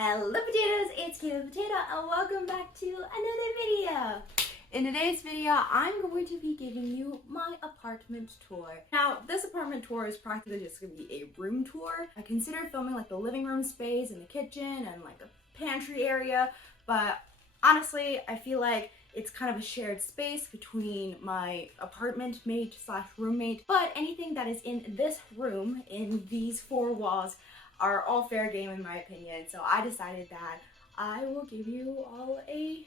Hello potatoes, it's Cato Potato and welcome back to another video. In today's video, I'm going to be giving you my apartment tour. Now, this apartment tour is practically just going to be a room tour. I considered filming like the living room space and the kitchen and like a pantry area, but honestly, I feel like it's kind of a shared space between my apartment mate / roommate, but anything that is in this room, in these four walls, are all fair game in my opinion. So I decided that I will give you all a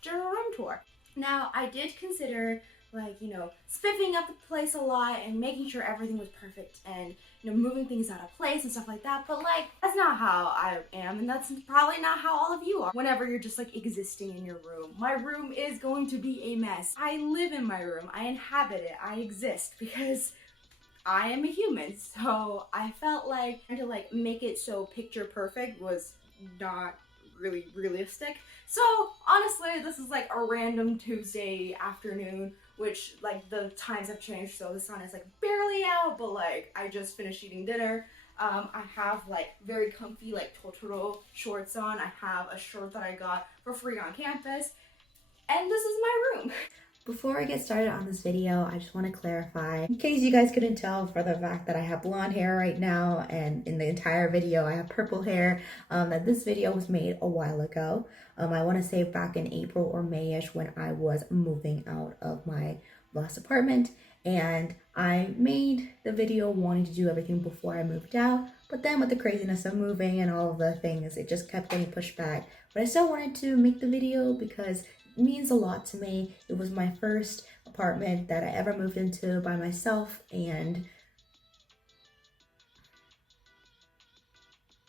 general room tour. Now, I did consider spiffing up the place a lot and making sure everything was perfect and moving things out of place and stuff like that, but that's not how I am, and that's probably not how all of you are whenever you're just existing in your room. My room is going to be a mess. I live in my room, I inhabit it, I exist because I am a human, so I felt like trying to make it so picture perfect was not really realistic. So honestly, this is a random Tuesday afternoon, which the times have changed, so the sun is barely out, but I just finished eating dinner. I have very comfy Totoro shorts on. I have a shirt that I got for free on campus, and this is my room. Before I get started on this video, I just want to clarify, in case you guys couldn't tell, for the fact that I have blonde hair right now and in the entire video I have purple hair, that this video was made a while ago. I want to say back in April or May-ish when I was moving out of my last apartment, and I made the video wanting to do everything before I moved out, but then with the craziness of moving and all of the things, it just kept getting pushed back. But I still wanted to make the video because it means a lot to me. It was my first apartment that I ever moved into by myself, and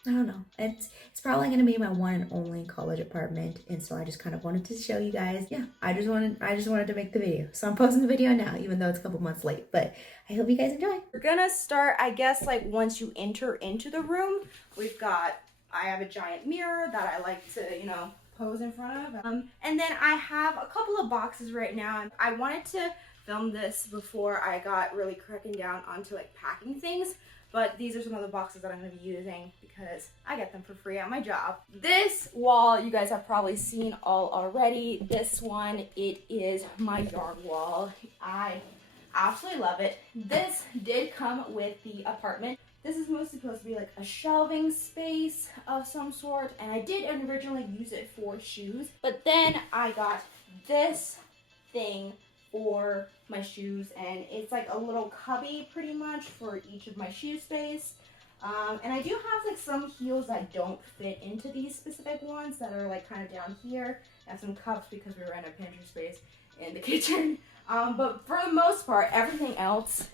I don't know, it's probably going to be my one and only college apartment, and so I just kind of wanted to show you guys. Yeah, I just wanted to make the video, so I'm posting the video now even though it's a couple months late, but I hope you guys enjoy. We're gonna start, I guess, once you enter into the room. I have a giant mirror that I like to pose in front of, and then I have a couple of boxes right now. I wanted to film this before I got really cracking down onto packing things, but these are some of the boxes that I'm going to be using because I get them for free at my job. This wall you guys have probably seen all already. This one, it is my yarn wall. I absolutely love it. This did come with the apartment. This is mostly supposed to be a shelving space of some sort, and I did originally use it for shoes, but then I got this thing for my shoes, and it's a little cubby pretty much for each of my shoe space. And I do have some heels that don't fit into these specific ones that are kind of down here, and some cups because we were in a pantry space in the kitchen. But for the most part, everything else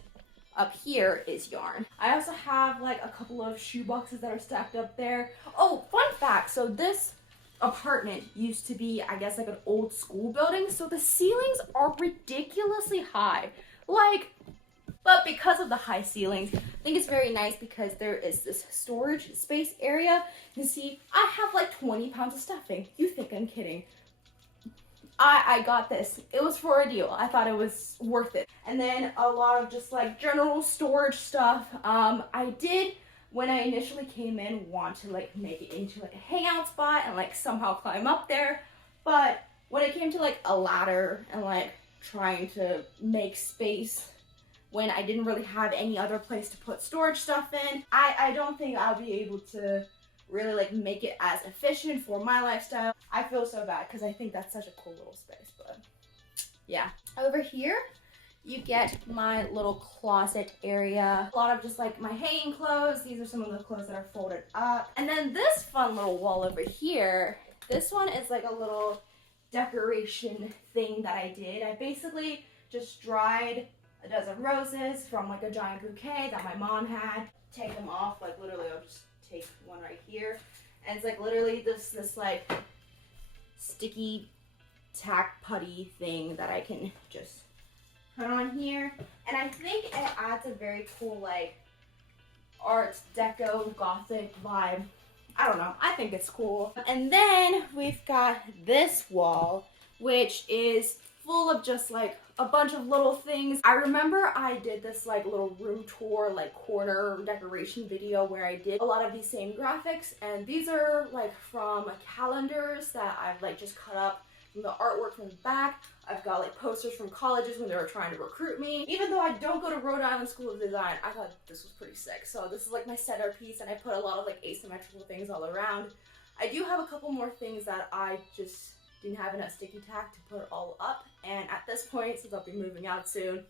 up here is yarn. I also have a couple of shoe boxes that are stacked up there. Oh, fun fact, so this apartment used to be, I guess, an old school building, so the ceilings are ridiculously high. But because of the high ceilings, I think it's very nice because there is this storage space area. You see, I have 20 pounds of stuffing. You think I'm kidding? I got this. It was for a deal. I thought it was worth it. And then a lot of just general storage stuff. I did, when I initially came in, want to make it into a hangout spot and somehow climb up there. But when it came to a ladder and trying to make space when I didn't really have any other place to put storage stuff in, I don't think I'll be able to really make it as efficient for my lifestyle. I feel so bad because I think that's such a cool little space, but yeah. Over here, you get my little closet area. A lot of just my hanging clothes. These are some of the clothes that are folded up. And then this fun little wall over here, this one is a little decoration thing that I did. I basically just dried a dozen roses from a giant bouquet that my mom had. Take them off, literally I'll just take one right here, and it's literally this sticky tack putty thing that I can just put on here, and I think it adds a very cool art deco gothic vibe. I don't know, I think it's cool. And then we've got this wall, which is full of just like a bunch of little things. I remember I did this like little room tour, like corner decoration video where I did a lot of these same graphics, and these are like from calendars that I've like just cut up from the artwork from the back. I've got like posters from colleges when they were trying to recruit me. Even though I don't go to Rhode Island School of Design, I thought this was pretty sick. So this is like my centerpiece, and I put a lot of like asymmetrical things all around. I do have a couple more things that I just didn't have enough sticky tack to put all up, and at this point, since I'll be moving out soon,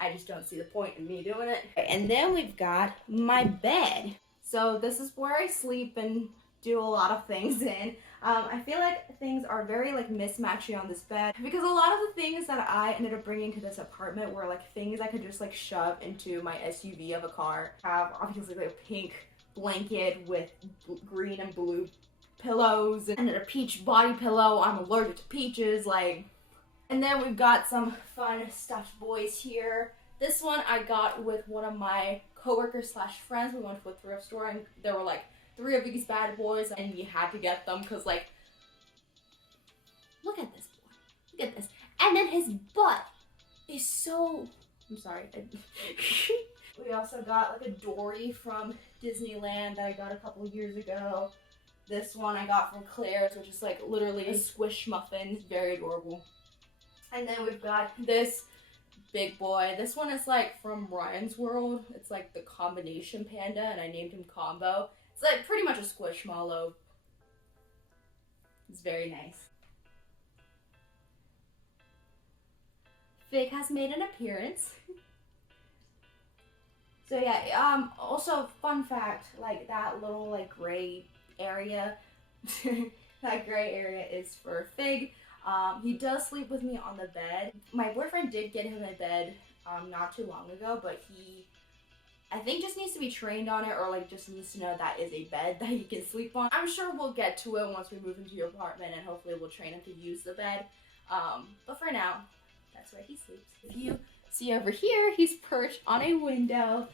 I just don't see the point in me doing it. And then we've got my bed. So this is where I sleep and do a lot of things in. I feel like things are very like mismatchy on this bed because a lot of the things that I ended up bringing to this apartment were like things I could just like shove into my SUV of a car. I have obviously like a pink blanket with green and blue pillows and a peach body pillow. I'm allergic to peaches, like. And then we've got some fun stuffed boys here. This one I got with one of my coworkers slash friends. We went to a thrift store and there were like 3 of these bad boys and we had to get them because like, look at this boy, look at this. And then his butt is so, I'm sorry. We also got like a Dory from Disneyland that I got a couple years ago. This one I got from Claire's, which is like literally a squish muffin. It's very adorable. And then we've got this big boy. This one is like from Ryan's World. It's like the combination panda, and I named him Combo. It's like pretty much a squishmallow. It's very nice. Fig has made an appearance. So yeah, also fun fact, like that little like gray area, that gray area is for Fig. He does sleep with me on the bed. My boyfriend did get him a bed not too long ago, but he, I think, just needs to be trained on it, or like just needs to know that is a bed that he can sleep on. I'm sure we'll get to it once we move into your apartment, and hopefully we'll train him to use the bed. But for now, that's where he sleeps. If you see over here, he's perched on a window.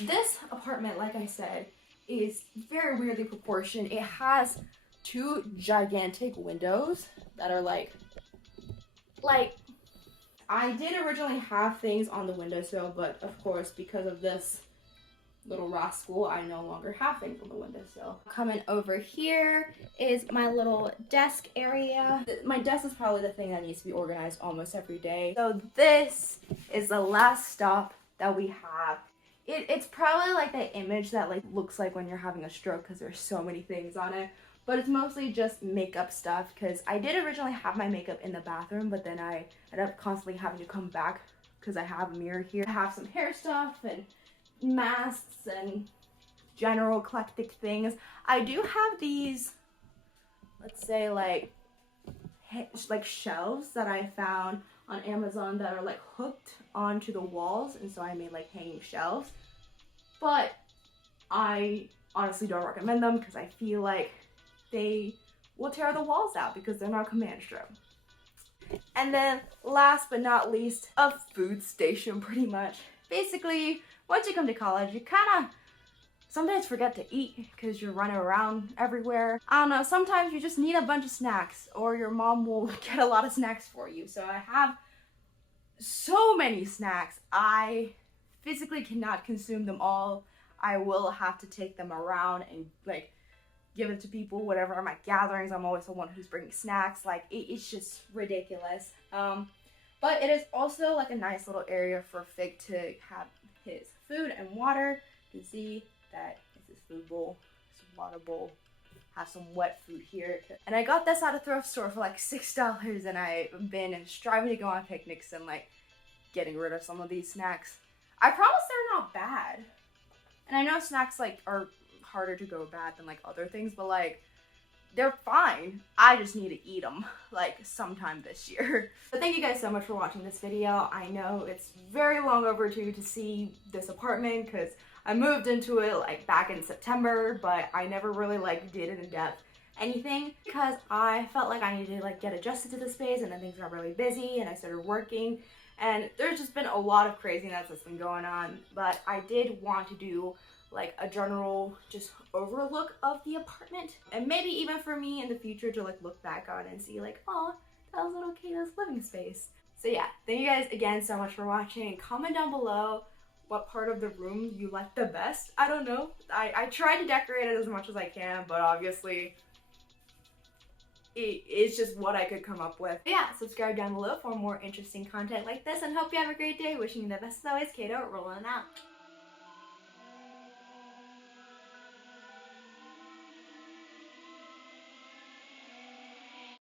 This apartment, like I said, is very weirdly proportioned. It has 2 gigantic windows that are like I did originally have things on the windowsill, but of course because of this little rascal, I no longer have things on the windowsill. Coming over here is my little desk area. My desk is probably the thing that needs to be organized almost every day. So this is the last stop that we have. It's probably like the image that like looks like when you're having a stroke because there's so many things on it. But it's mostly just makeup stuff because I did originally have my makeup in the bathroom, but then I ended up constantly having to come back because I have a mirror here. I have some hair stuff and masks and general eclectic things. I do have these, let's say like shelves that I found on Amazon that are like hooked onto the walls, and so I made like hanging shelves. But I honestly don't recommend them because I feel like they will tear the walls out because they're not command stroke. And then last but not least, a food station pretty much. Basically, once you come to college, you kind of sometimes forget to eat because you're running around everywhere. I don't know, sometimes you just need a bunch of snacks or your mom will get a lot of snacks for you. So I have so many snacks. I physically cannot consume them all. I will have to take them around and like give it to people, whatever. At my gatherings, I'm always the one who's bringing snacks. Like, it's just ridiculous. But it is also like a nice little area for Fig to have his food and water. You can see that it's his food bowl, his water bowl, have some wet food here. And I got this at a thrift store for like $6, and I've been striving to go on picnics and like getting rid of some of these snacks. I promise they're not bad. And I know snacks like are harder to go bad than like other things, but like they're fine. I just need to eat them like sometime this year. But thank you guys so much for watching this video. I know it's very long overdue to see this apartment because I moved into it like back in September, but I never really like did an in-depth anything because I felt like I needed to like get adjusted to the space, and then things got really busy and I started working, and there's just been a lot of craziness that's been going on. But I did want to do like a general just overlook of the apartment, and maybe even for me in the future to like look back on and see like, oh, that was little Kato's living space. So yeah, thank you guys again so much for watching. Comment down below what part of the room you like the best. I don't know. I try to decorate it as much as I can, but obviously it's just what I could come up with. But yeah, subscribe down below for more interesting content like this, and hope you have a great day. Wishing you the best as always. Cato, rolling out.